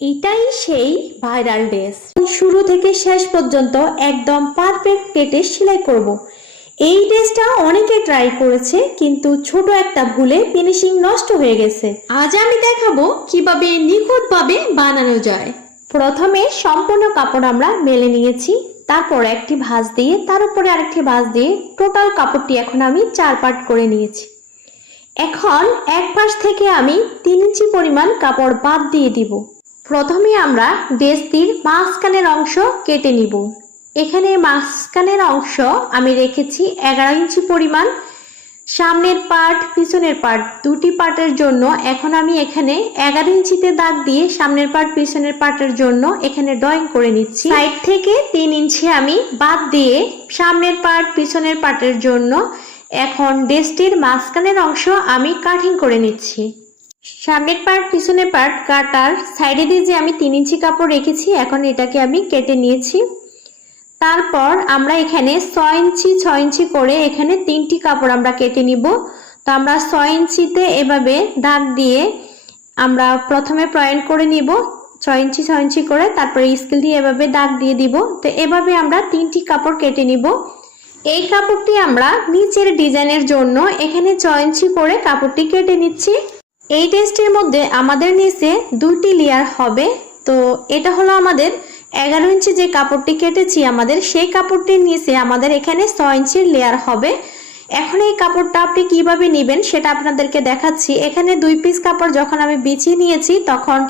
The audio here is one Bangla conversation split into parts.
এটাই সেই ভাইরাল ড্রেস। শুরু থেকে শেষ পর্যন্ত একদম পারফেক্ট কেটে সেলাই করব। এই ড্রেসটা অনেকে ট্রাই করেছে, কিন্তু ছোট একটা ভুলে ফিনিশিং নষ্ট হয়ে গেছে। আজ আমি দেখাবো কিভাবে নিখুঁতভাবে বানানো যায়। প্রথমে সম্পূর্ণ কাপড় আমরা মেলে নিয়েছি, তারপর একটি ভাঁজ দিয়ে তার উপরে আরেকটি ভাঁজ দিয়ে টোটাল কাপড়টি এখন আমি 4 পার্ট করে নিয়েছি। এখন এক পাশ থেকে আমি 3 ইঞ্চি পরিমাণ কাপড় বাদ দিয়ে দিব। প্রথমে আমরা ড্রেসটির মাঝখানের অংশ কেটে নিব। এখানে মাঝখানের অংশ আমি রেখেছি 11 ইঞ্চি পরিমাণ। সামনের পার্ট পিছনের পার্ট দুটি পার্টের জন্য এখন আমি এখানে 11 ইঞ্চিতে দাগ দিয়ে সামনের পার্ট পিছনের পার্টের জন্য এখানে ড্রয়িং করে নিচ্ছি। সাইড থেকে 3 ইঞ্চি আমি বাদ দিয়ে সামনের পার্ট পিছনের পার্টের জন্য এখন ড্রেসটির মাঝখানের অংশ আমি কাটিং করে নিচ্ছি। সামনের পার্ট পিছনের পার্ট কাটার সাইডে দিয়ে যে আমি 3 ইঞ্চি কাপড় রেখেছি, এখন এটাকে আমি কেটে নিয়েছি। তারপর আমরা এখানে 6 ইঞ্চি 6 ইঞ্চি করে এখানে 3টি কাপড় আমরা কেটে নিব। তো আমরা 6 ইঞ্চিতে এভাবে দাগ দিয়ে আমরা প্রথমে পয়েন্ট করে নিব 6 ইঞ্চি 6 ইঞ্চি করে, তারপরে স্কেল দিয়ে এভাবে দাগ দিয়ে দিব। তো এভাবে আমরা 3টি কাপড় কেটে নিব। এই কাপড়টি আমরা নিচের ডিজাইনের জন্য এখানে 6 ইঞ্চি করে কাপড়টি কেটে নিচ্ছি। এই ড্রেসটির মধ্যে আমাদের নিচে 2টি লেয়ার হবে। তো এটা হলো আমাদের 11 ইঞ্চি যে কাপড়টি কেটেছি আমাদের, সেই কাপড়টির নিচে আমাদের এখানে 6 ইঞ্চির লেয়ার হবে। এখন এই কাপড়টা আপনি কিভাবে নেবেন সেটা আপনাদেরকে দেখাচ্ছি। এখানে 2 পিস কাপড় যখন আমি বিছিয়ে নিয়েছি তখন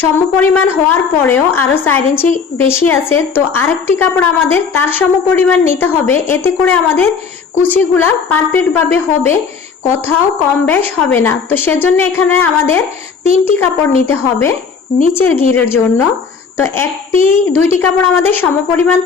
সমপরিমাণ হওয়ার পরেও আরো 4 ইঞ্চি বেশি আছে। তো আরেকটি কাপড় আমাদের তার সমপরিমাণ নিতে হবে, এতে করে আমাদের কুচিগুলা পারফেক্ট ভাবে হবে, কোথাও কম বেশ হবে না। তো সেজন্য এখানে আমাদের 3টি কাপড় নিতে হবে নিচের ঘিরের জন্য। তো 2টি কাপড় আমাদের সমপরিমাণ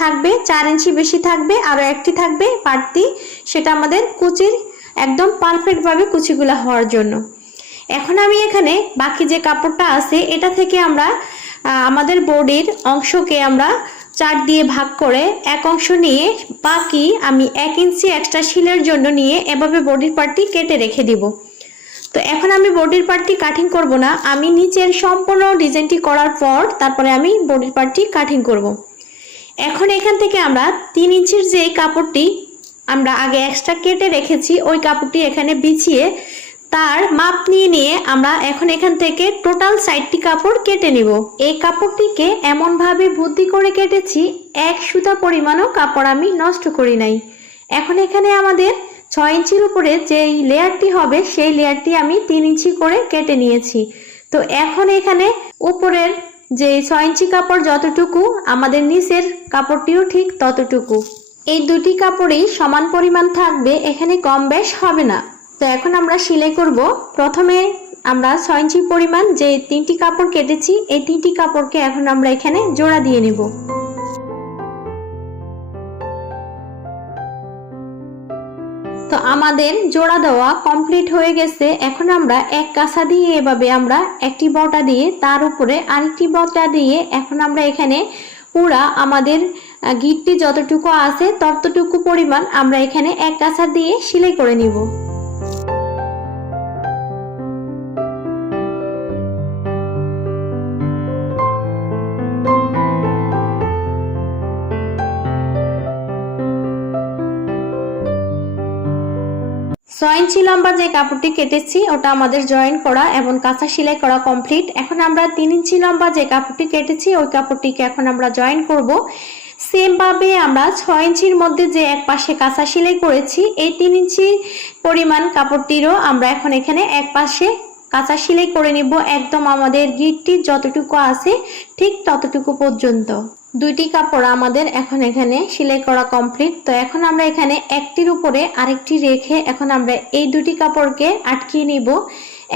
থাকবে, 4 ইঞ্চি বেশি থাকবে, আরো একটি থাকবে বাড়তি, সেটা আমাদের কুচির একদম পারফেক্ট ভাবে কুচিগুলা হওয়ার জন্য। এখন আমি এখানে বাকি যে কাপড়টা আছে এটা থেকে আমরা আমাদের বডির অংশকে আমরা 4 দিয়ে ভাগ করে এক অংশ নিয়ে বাকি আমি 1 ইঞ্চি এক্সট্রা শিলের জন্য নিয়ে এভাবে বডির পার্টটি কেটে রেখে দিব। তো এখন আমি বডির পার্টটি কাটিং করব না, আমি নিচের সম্পূর্ণ ডিজাইনটি করার পর তারপরে আমি বডির পার্টটি কাটিং করব। এখন এখান থেকে আমরা 3 ইঞ্চির যে কাপড়টি আমরা আগে এক্সট্রা কেটে রেখেছি ওই কাপড়টি এখানে বিছিয়ে তার মাপ নিয়ে আমরা এখন এখান থেকে টোটাল 60টি কাপড় কেটে নিব। এই কাপড়টিকে এমন ভাবে বুদ্ধি করে কেটেছি 1 সুতা পরিমাণও কাপড় আমি নষ্ট করি নাই। এখন এখানে আমাদের 6 ইঞ্চির উপরে যে লেয়ারটি হবে সেই লেয়ারটি আমি 3 ইঞ্চি করে কেটে নিয়েছি। তো এখন এখানে উপরের যে 6 ইঞ্চি কাপড় যতটুকু আমাদের নিচের কাপড়টিও ঠিক ততটুকু, এই দুটি কাপড়ই সমান পরিমাণ থাকবে, এখানে কম বেশ হবে না। তো এখন আমরা সেলাই করব। প্রথমে আমরা 6 ইঞ্চি পরিমাণ যে 3টি কাপড় কেটেছি এই 3টি কাপড়কে এখন আমরা এখানে জোড়া দিয়ে নেব। তো আমাদের জোড়া দেওয়া কমপ্লিট হয়ে গেছে। এখন আমরা এক কাঁচা দিয়ে এভাবে আমরা একটি বটা দিয়ে তার উপরে আরেকটি বটা দিয়ে এখন আমরা এখানে পুরা আমাদের গিটটি যতটুকু আছে ততটুকু পরিমাণ আমরা এখানে এক কাঁচা দিয়ে সেলাই করে নিব। ছয় ইঞ্চি লম্বা যে কাপড়টি কেটেছি ওটা আমাদের জয়েন করা এবং কাঁচা সেলাই করা কমপ্লিট। এখন আমরা 3 ইঞ্চি লম্বা যে কাপড়টি কেটেছি ওই কাপড়টিকে এখন আমরা জয়েন করব। সেম ভাবে আমরা 6 ইঞ্চির মধ্যে যে এক পাশে কাঁচা সেলাই করেছি এই 3 ইঞ্চি পরিমাণ কাপড়টিরও আমরা এখন এখানে এক পাশে কাঁচা সেলাই করে নিব, একদম আমাদের গিটটি যতটুকু আছে ঠিক ততটুকু পর্যন্ত। 2টি কাপড় আমাদের এখন এখানে সেলাই করা কমপ্লিট। তো এখন আমরা এখানে একটির উপরে আরেকটি রেখে এখন আমরা এই 2টি কাপড়কে আটকিয়ে নিব।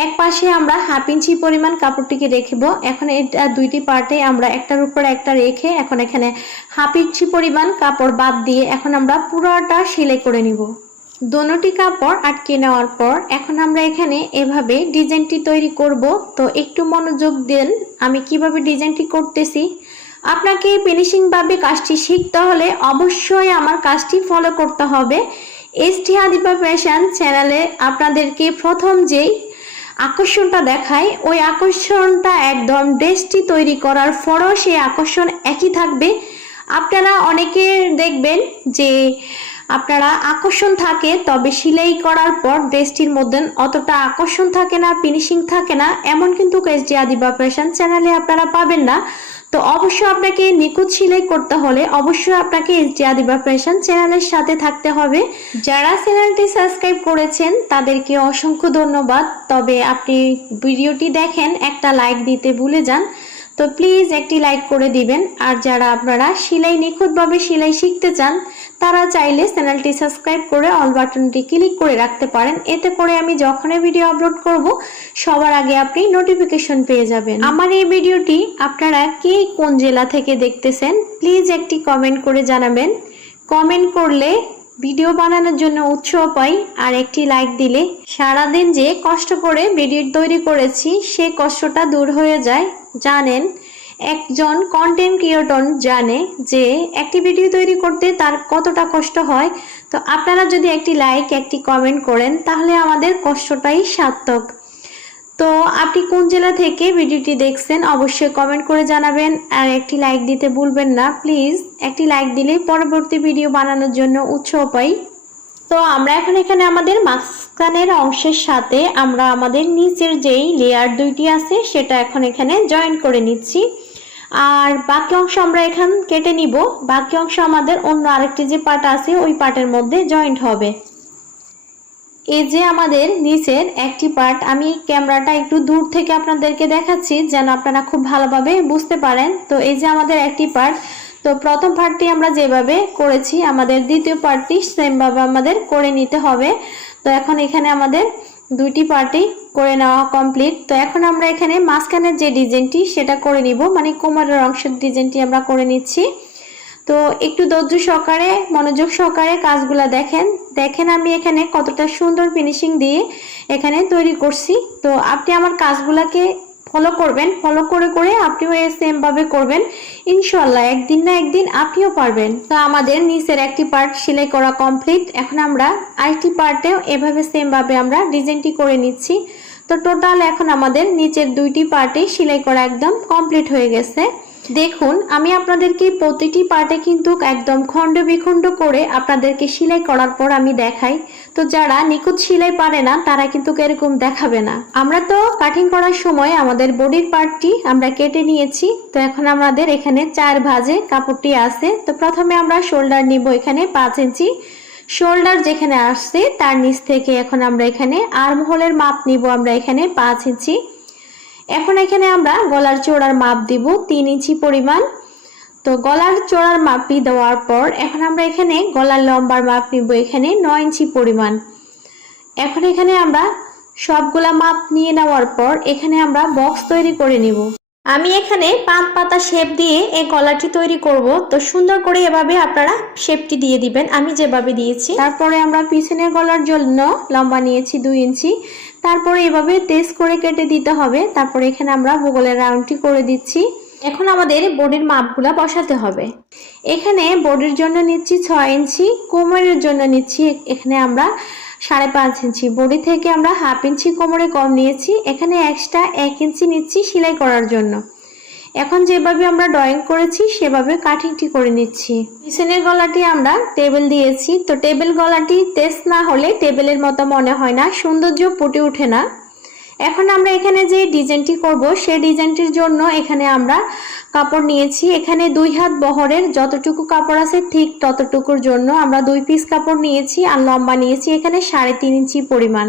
এক পাশে আমরা 1/2 ইঞ্চি পরিমাণ কাপড়টিকে রেখব। এখন এটা 2টি পার্টে আমরা একটার উপরে একটা রেখে এখন এখানে 1/2 ইঞ্চি পরিমাণ কাপড় বাদ দিয়ে এখন আমরা পুরোটা সেলাই করে নিব। দোনোটি কাপড় আটকে নেওয়ার পর এখন আমরা এখানে এভাবে ডিজাইনটি তৈরি করব। তো একটু মনোযোগ দেন আমি কিভাবে ডিজাইনটি করতেছি। আপনাকে ফিনিশিং ভাবে কাজটি শিখতে হলে অবশ্যই আমার কাজটি ফলো করতে হবে। এসটি হাদিফা ফ্যাশন চ্যানেলে আপনাদেরকে প্রথম যেই আকর্ষণটা দেখায়, ওই আকর্ষণটা একদম ড্রেসটি তৈরি করার পরও সেই আকর্ষণ একই থাকবে। আপনারা অনেকে দেখবেন যে আপনারা আকর্ষণ থাকে, তবে সেলাই করার পর ড্রেসটির মধ্যে অতটা আকর্ষণ থাকে না, ফিনিশিং থাকে না, এমন কিন্তু এসডি আদিবা ফ্যাশন চ্যানেলে আপনারা পাবেন না। তো অবশ্যই আপনাকে নিখুঁত সেলাই করতে হলে অবশ্যই আপনাকে এসডি আদিবা ফ্যাশন চ্যানেলের সাথে থাকতে হবে। যারা চ্যানেলটি সাবস্ক্রাইব করেছেন তাদেরকে অসংখ্য ধন্যবাদ। তবে আপনি ভিডিওটি দেখেন, একটা লাইক দিতে ভুলে যান, তো প্লিজ একটি লাইক করে দিবেন। আর যারা আপনারা সেলাই নিখুঁতভাবে সেলাই শিখতে চান তারা চাইলে চ্যানেলটি সাবস্ক্রাইব করে অল বাটনটি ক্লিক করে রাখতে পারেন। এতে করে আমি যখনই ভিডিও আপলোড করব সবার আগে আপনি নোটিফিকেশন পেয়ে যাবেন। আমার এই ভিডিওটি আপনারা কে কোন জেলা থেকে দেখতেছেন প্লিজ একটি কমেন্ট করে জানাবেন। কমেন্ট করলে ভিডিও বানানোর জন্য উৎসাহ পাই, আর একটি লাইক দিলে সারাদিন যে কষ্ট করে ভিডিও তৈরি করেছি সেই কষ্টটা দূর হয়ে যায়। জানেন, একজন কন্টেন্ট ক্রিয়েটর জানে যে একটি ভিডিও তৈরি করতে তার কতটা কষ্ট হয়। তো আপনারা যদি একটি লাইক একটি কমেন্ট করেন তাহলে আমাদের কষ্টটাই সার্থক। তো আপনি কোন জেলা থেকে ভিডিওটি দেখছেন অবশ্যই কমেন্ট করে জানাবেন, আর একটি লাইক দিতে ভুলবেন না প্লিজ। একটি লাইক দিলেই পরবর্তী ভিডিও বানানোর জন্য উৎসাহ পাই। তো আমরা এখন এখানে আমাদের মাঝখানের অংশের সাথে আমরা আমাদের নিচের যেই লেয়ার দুইটি আছে সেটা এখন এখানে জয়েন করে নিচ্ছি, আর বাকি অংশ আমরা এখান কেটে নিব। বাকি অংশ আমাদের অন্য আরেকটি যে পার্ট আছে ওই পার্টের মধ্যে জয়েন্ট হবে। এই যে আমাদের নিচের একটি পার্ট, আমি ক্যামেরাটা একটু দূর থেকে আপনাদেরকে দেখাচ্ছি যেন আপনারা খুব ভালোভাবে বুঝতে পারেন। তো এই যে আমাদের একটি পার্ট, তো প্রথম পার্টটি আমরা যেভাবে করেছি আমাদের দ্বিতীয় পার্টটি সেমভাবে আমাদের করে নিতে হবে। তো এখন এখানে আমাদের দুইটি পার্টই করে নেওয়া কমপ্লিট। তো এখন আমরা এখানে মাঝখানের যে ডিজাইনটি সেটা করে নিব, মানে কোমরের অংশের ডিজাইনটি আমরা করে নিচ্ছি। তো একটু ধৈর্য সহকারে মনোযোগ সহকারে কাজগুলো দেখেন আমি এখানে কতটা সুন্দর ফিনিশিং দিয়ে এখানে তৈরি করছি। তো আপনি আমার কাজগুলোকে ফলো করবেন, ফলো করে করে আপনিও সেম ভাবে করবেন, ইনশাআল্লাহ একদিন না একদিন আপনিও পারবেন। তো আমাদের নিচের একটি পার্ট সেলাই করা কমপ্লিট। এখন আমরা আরেকটি পার্টেও এভাবে সেম ভাবে আমরা ডিজাইনটি করে নিচ্ছি। তো টোটাল এখন আমাদের নিচের দুইটি পার্টে সেলাই করা একদম কমপ্লিট হয়ে গেছে। দেখুন, আমি আপনাদেরকে প্রতিটি পার্টে কিন্তু একদম খণ্ড বিখণ্ড করে আপনাদেরকে সেলাই করার পর আমি দেখাই। তো যারা নিখুঁত সেলাই পারে না তারা কিন্তু এরকম দেখাবে না। আমরা তো কাটিং করার সময় আমাদের বডির পার্টটি আমরা কেটে নিয়েছি। তো এখন আমাদের এখানে 4 ভাঁজে কাপড়টি আছে। তো প্রথমে আমরা শোল্ডার নিব এখানে 5 ইঞ্চি। শোল্ডার যেখানে আসছে তার নিচ থেকে এখন আমরা এখানে আর্ম হোলের মাপ নিব আমরা এখানে 5 ইঞ্চি। এখন এখানে আমরা গলার চওড়ার মাপ দিব 3 ইঞ্চি পরিমাণ। তো গলার চওড়ার মাপটি দেওয়ার পর এখন আমরা এখানে গলার লম্বার মাপ নিব এখানে 9 ইঞ্চি পরিমাণ। এখন এখানে আমরা সবগুলা মাপ নিয়ে নেওয়ার পর এখানে আমরা বক্স তৈরি করে নিব। আমি এখানে 5 পাতা শেপ দিয়ে এই গলাটি তৈরি করব। তো সুন্দর করে এভাবে আপনারা শেপটি দিয়ে দিবেন আমি যেভাবে দিয়েছি। তারপরে আমরা পিছনের গলার জন্য লম্বা নিয়েছি 2 ইঞ্চি। তারপরে এভাবে তেজ করে কেটে দিতে হবে। তারপরে এখানে আমরা বগলের রাউন্ডটি করে দিচ্ছি। এখন আমাদের বডির মাপগুলা বসাতে হবে। এখানে বডির জন্য নিচ্ছি 6 ইঞ্চি, কোমরের জন্য নিচ্ছি এখানে আমরা 5.5 ইঞ্চি। বডি থেকে আমরা 1/2 ইঞ্চি কোমরে কম নিয়েছি, এখানে এক্সট্রা 1 ইঞ্চি নিচ্ছি সেলাই করার জন্য। এখন যেভাবে আমরা ড্রয়িং করেছি সেভাবে কাটিংটি করে নিচ্ছি। পিছনের গলাটি আমরা টেবিল দিয়েছি। তো টেবিল গলাটি তেজ না হলে টেবিলের মতো মনে হয় না, সৌন্দর্য ফুটে ওঠে না। এখন আমরা এখানে যে ডিজাইনটি করব সেই ডিজাইনটির জন্য এখানে আমরা কাপড় নিয়েছি। এখানে 2 হাত বহরের যতটুকু কাপড় আছে ঠিক ততটুকুর জন্য আমরা 2 পিস কাপড় নিয়েছি, আর লম্বা নিয়েছি এখানে 3.5 ইঞ্চি পরিমাণ।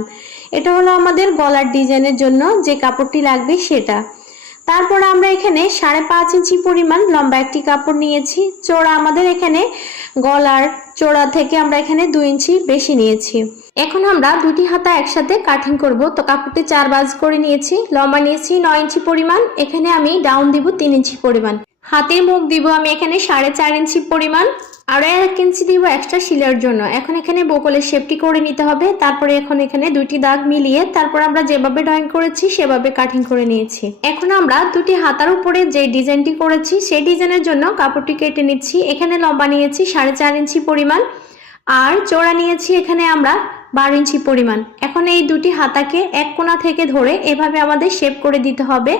এটা হলো আমাদের গলার ডিজাইনের জন্য যে কাপড়টি লাগবে সেটা। তারপর আমরা এখানে 5.5 ইঞ্চি পরিমাণ লম্বা একটি কাপড় নিয়েছি। চওড়া আমাদের এখানে গলার চওড়া থেকে আমরা এখানে 2 ইঞ্চি বেশি নিয়েছি। এখন আমরা দুটি হাতা একসাথে কাটিং করব। তো কাপড়টি 4 ভাঁজ করে নিয়েছি, লম্বা নিয়েছি 9 ইঞ্চি পরিমাণ। এখানে আমি ডাউন দিব 3 ইঞ্চি পরিমাণ। হাতের মুখ দিব আমি এখানে 4.5 ইঞ্চি পরিমাণ, আর 1 ইঞ্চি দিব এক্সট্রা সেলাইয়ের জন্য। এখন এখানে বকলের শেপটি করে নিতে হবে। তারপরে এখন এখানে দুটি দাগ মিলিয়ে তারপর আমরা যেভাবে ড্রয়িং করেছি সেভাবে কাটিং করে নিয়েছি। এখন আমরা দুটি হাতার উপরে যে ডিজাইনটি করেছি সেই ডিজাইনের জন্য কাপড়টি কেটে নিচ্ছি। এখানে লম্বা নিয়েছি 4.5 ইঞ্চি পরিমাণ, আর চওড়া নিয়েছি এখানে আমরা 12 ইঞ্চি পরিমাণ। এখন এই দুটি হাতাকে এক কোণা থেকে ধরে এভাবে আমাদের শেপ করে দিতে হবে।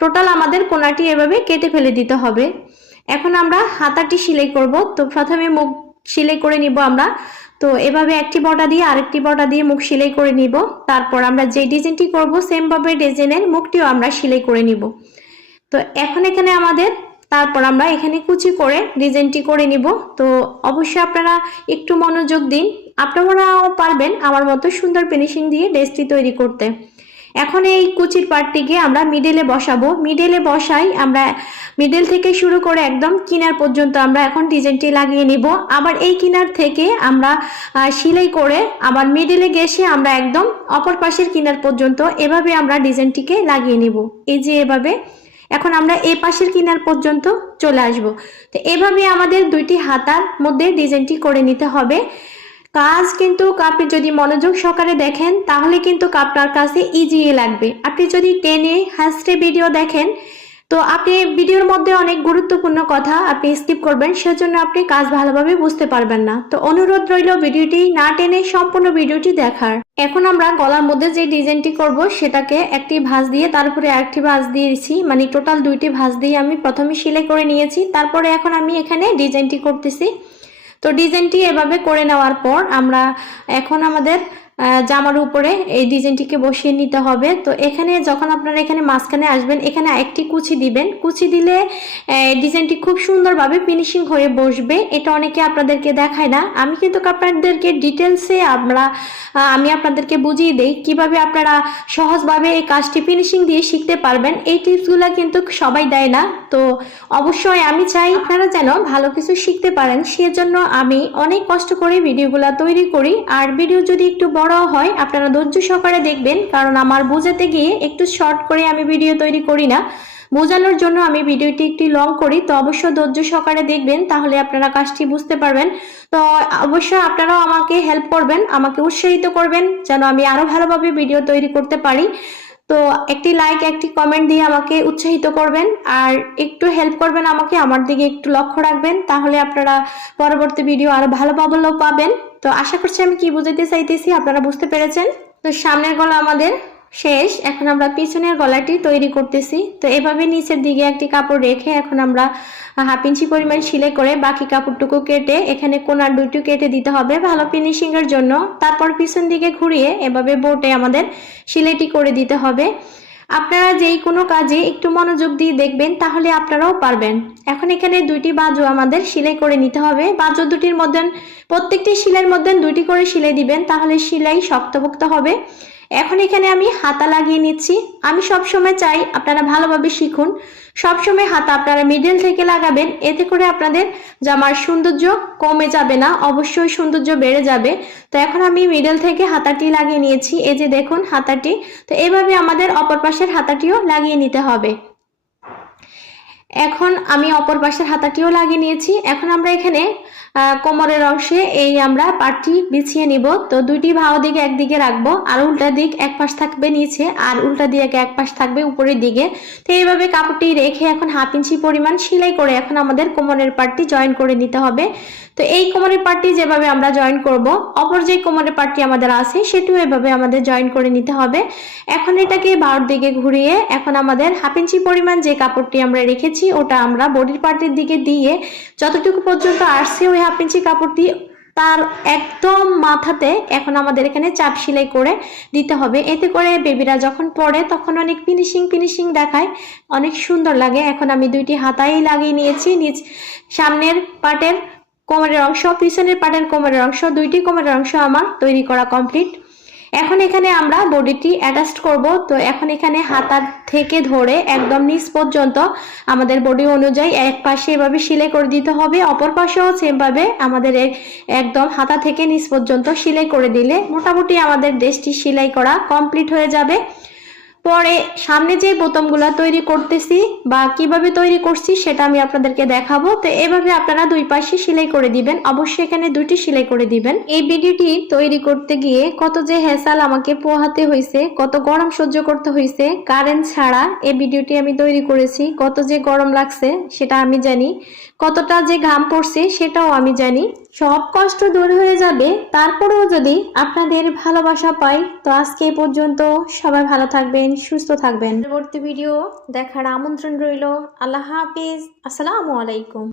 টোটাল আমাদের কোণাটি এভাবে কেটে ফেলে দিতে হবে। এখন আমরা হাতাটি সেলাই করব। তো প্রথমে মুখ সেলাই করে নিব আমরা। তো এভাবে একটি বর্ডার দিয়ে আরেকটি বর্ডার দিয়ে মুখ সেলাই করে নিব। তারপর আমরা যে ডিজাইনটি করব সেম ভাবে ডিজাইনের মুখটিও আমরা সেলাই করে নিব। তো এখন এখানে আমাদের তারপর আমরা এখানে কুচি করে ডিজাইনটি করে নিব। তো অবশ্যই আপনারা একটু মনোযোগ দিন, আপনারাও পারবেন আমার মতো সুন্দর ফিনিশিং দিয়ে ড্রেসটি তৈরি করতে। এখন এই কুচির পার্টটিকে আমরা মিডলে বসাবো। মিডলে বসাই আমরা মিডল থেকে শুরু করে একদম কিনার পর্যন্ত আমরা এখন ডিজাইনটি লাগিয়ে নিব। আবার এই কিনার থেকে আমরা সেলাই করে আবার মিডলে গেছে আমরা একদম অপর পাশের কিনার পর্যন্ত এভাবে আমরা ডিজাইনটিকে লাগিয়ে নিব। এই যে এভাবে এখন আমরা এই পাশের কিনার পর্যন্ত চলে আসব। তো এভাবে আমাদের দুইটি হাতার মধ্যে ডিজাইনটি করে নিতে হবে। কাজ কিন্তু আপনি যদি মনোযোগ সহকারে দেখেন তাহলে কিন্তু আপনার কাছে ইজি লাগবে। আপনি যদি টেনে হাসতে ভিডিও দেখেন তো আপনি ভিডিওর মধ্যে অনেক গুরুত্বপূর্ণ কথা আপনি স্কিপ করবেন, সেজন্য আপনি কাজ ভালোভাবে বুঝতে পারবেন না। তো অনুরোধ রইল ভিডিওটি না টেনে সম্পূর্ণ ভিডিওটি দেখার। এখন আমরা গলার মধ্যে যে ডিজাইনটি করব সেটাকে একটি ভাঁজ দিয়ে তারপরে আরেকটি ভাঁজ দিয়েছি, মানে টোটাল দুইটি ভাঁজ দিয়ে আমি প্রথমে সেলাই করে নিয়েছি। তারপরে এখন আমি এখানে ডিজাইনটি করতেছি। তো ডিজাইনটি এভাবে করে নেওয়ার পর আমরা এখন আমাদের জামার উপরে এই ডিজাইনটিকে বসিয়ে নিতে হবে। তো এখানে যখন আপনারা এখানে মাঝখানে আসবেন এখানে একটি কুচি দিবেন। কুচি দিলে ডিজাইনটি খুব সুন্দরভাবে ফিনিশিং হয়ে বসবে। এটা অনেকে আপনাদেরকে দেখায় না, আমি কিন্তু আপনাদেরকে ডিটেলসে আমি আপনাদেরকে বুঝিয়ে দেই কিভাবে আপনারা সহজভাবে এই কাজটি ফিনিশিং দিয়ে শিখতে পারবেন। এই টিপসগুলো কিন্তু সবাই দেয় না। তো অবশ্যই আমি চাই আপনারা যেন ভালো কিছু শিখতে পারেন, সেজন্য আমি অনেক কষ্ট করে ভিডিওগুলো তৈরি করি। আর ভিডিও যদি একটু বড় হয় আপনারা ধৈর্য সহকারে দেখবেন, কারণ আমার বোঝাতে গিয়ে একটু শর্ট করে আমি ভিডিও তৈরি করি না, বোঝানোর জন্য আমি ভিডিওটি একটু লং করি। তো অবশ্যই ধৈর্য সহকারে দেখবেন, তাহলে আপনারা কাজটি বুঝতে পারবেন। তো অবশ্যই আপনারাও আমাকে হেল্প করবেন, আমাকে উৎসাহিত করবেন যেন আমি আরো ভালোভাবে ভিডিও তৈরি করতে পারি। তো একটি লাইক একটি কমেন্ট দিয়ে আমাকে উৎসাহিত করবেন আর একটু হেল্প করবেন আমাকে, আমার দিকে একটু লক্ষ্য রাখবেন, তাহলে আপনারা পরবর্তী ভিডিও আরো ভালো পাবেন। তো আশা করছি আমি কি বুঝাতে চাইতেছি আপনারা বুঝতে পেরেছেন। তো সামনের গলা আমাদের শেষ, এখন আমরা পিছনের গলাটি তৈরি করতেছি। তো এভাবে নিচের দিকে একটি কাপড় রেখে এখন আমরা 1/2 ইঞ্চি পরিমাণ সেলাই করে বাকি কাপড়টুকু কেটে এখানে কোণার দুটো কেটে দিতে হবে ভালো ফিনিশিং এর জন্য। তারপর পিছন দিকে ঘুরিয়ে এভাবে বোটে আমাদের সেলাইটি করে দিতে হবে। আপনারা যেই কোনো কাজে একটু মনোযোগ দিয়ে দেখবেন তাহলে আপনারাও পারবেন। এখন এখানে দুইটি বাজু আমাদের সেলাই করে নিতে হবে। বাজু দুটির মধ্যে প্রত্যেকটি সেলাইয়ের মধ্যে দুইটি করে সেলাই দিবেন, তাহলে সেলাই শক্তপোক্ত হবে। এখন এখানে আমি হাতা লাগিয়ে নিচ্ছি। আমি সবসময় চাই আপনারা ভালোভাবে শিখুন, সবসময় হাতা আপনারা মিডল থেকে লাগাবেন, এতে করে আপনাদের জামার সৌন্দর্য কমে যাবে না, অবশ্যই সৌন্দর্য বেড়ে যাবে। তো এখন আমি মিডল থেকে হাতাটি লাগিয়ে নিয়েছি, এই যে দেখুন হাতাটি। তো এইভাবে আমাদের অপর পাশের হাতাটিও লাগিয়ে নিতে হবে। এখন আমি অপর পাশের হাতাটিও লাগিয়ে নিয়েছি। এখন আমরা এখানে কোমরের অংশে এই আমরা পাটটি বিছিয়ে নিব। তো দুইটি ভাও দিকে একদিকে রাখবো আর উল্টা দিক এক পাশ থাকবে নিচে আর উল্টা দিকে এক পাশ থাকবে উপরের দিকে। তো এইভাবে কাপড়টি রেখে এখন 1/2 ইঞ্চি পরিমাণ সেলাই করে এখন আমাদের কোমরের পাটটি জয়েন করে নিতে হবে। তো এই কোমরের পাটটি যেভাবে আমরা জয়েন করব, অপর যে কোমরের পাটটি আমাদের আছে সেটিও এভাবে আমাদের জয়েন করে নিতে হবে। এখন এটাকে বাহুর দিকে ঘুরিয়ে এখন আমাদের 1/2 ইঞ্চি পরিমাণ যে কাপড়টি আমরা রেখেছি ওটা আমরা বডির পার্টের দিকে দিয়ে যতটুকু পর্যন্ত আসছে ওই 1/2 ইঞ্চি কাপড়টি তার একদম মাথাতে এখন আমাদের এখানে চাপ সেলাই করে দিতে হবে। এতে করে বেবিরা যখন পরে তখন অনেক ফিনিশিং দেখায়, অনেক সুন্দর লাগে। এখন আমি দুইটি হাতাই লাগিয়ে নিয়েছি। সামনের পাটের কোমরের অংশ পিছনের পাটের কোমরের অংশ দুইটি কোমরের অংশ আমার তৈরি করা কমপ্লিট। এখন এখানে আমরা বডিটি অ্যাটাচ করব। তো এখন এখানে হাতা থেকে ধরে একদম নিচ পর্যন্ত আমাদের বডি অনুযায়ী এক পাশে এভাবে সেলাই করে দিতে হবে, অপর পাশেও সেম ভাবে আমাদের একদম হাতা থেকে নিচ পর্যন্ত সেলাই করে দিলে মোটামুটি আমাদের ড্রেসটি সেলাই করা কমপ্লিট হয়ে যাবে। পরে সামনে যে বোতামগুলো তৈরি করতেছি বা কিভাবে তৈরি করছি সেটা আমি আপনাদেরকে দেখাবো। তো এভাবে আপনারা দুই পাশে সেলাই করে দিবেন, অবশ্যই এখানে দুইটি সেলাই করে দিবেন। এই ভিডিওটি তৈরি করতে গিয়ে কত যে হেসাল আমাকে পোহাতে হয়েছে, কত গরম সহ্য করতে হয়েছে কারেন্ট ছাড়া এই ভিডিওটি আমি তৈরি করেছি। কত যে গরম লাগছে সেটা আমি জানি, কতটা যে ঘাম পড়ছে সেটাও আমি জানি। সব কষ্ট দূর হয়ে যাবে। তারপরেও যদি আপনাদের ভালোবাসা পাই। তো আজকে এই পর্যন্ত। সবাই ভালো থাকবেন, সুস্থ থাকবেন। পরবর্তী ভিডিও দেখার আমন্ত্রণ রইল। আল্লাহ হাফিজ। আসসালামু আলাইকুম।